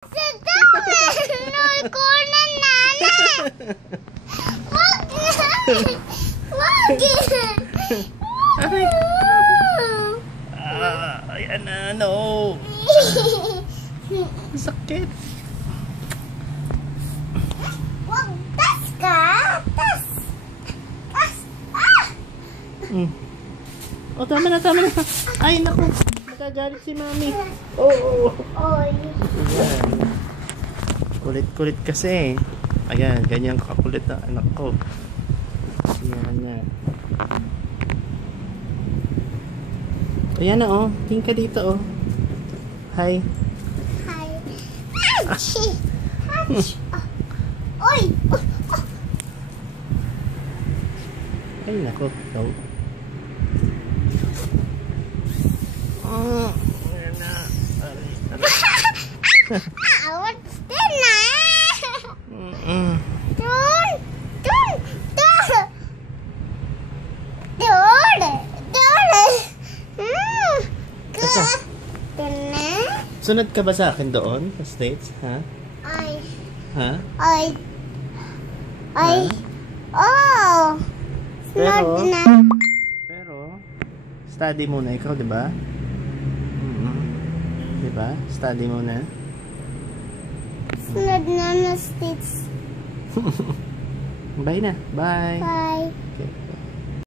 Nol ko na nana. Wag na. Wag. Ayan na, no. Sakit. Wag, tas ka. Tas. Tas. Ah! Oh, tama na, tama na. Ay, naku. Magagalit si mami. Oo. Oy. Ayan. Kulit-kulit kasi. Ayan, ganyan kakulit na anak ko. Ayan na. Ayan na, oh. Tingin ka dito, oh. Hi. Hi. Achoo. Achoo. Oy. Ay, naku. No. Ayan na. Aray, aray. What's that na? Mm-mm. Dun. Dun. Dun. Dun. Dun. Teka. Dun na. Sunod ka ba sa akin doon? Sa States? Ha? Ay. Ha? Ay. Ay. Oh. Sunod Pero- na. Pero, study muna ikaw, di ba? Di ba? Study muna. Sunod na na States. Bye na. Bye. Bye. Okay.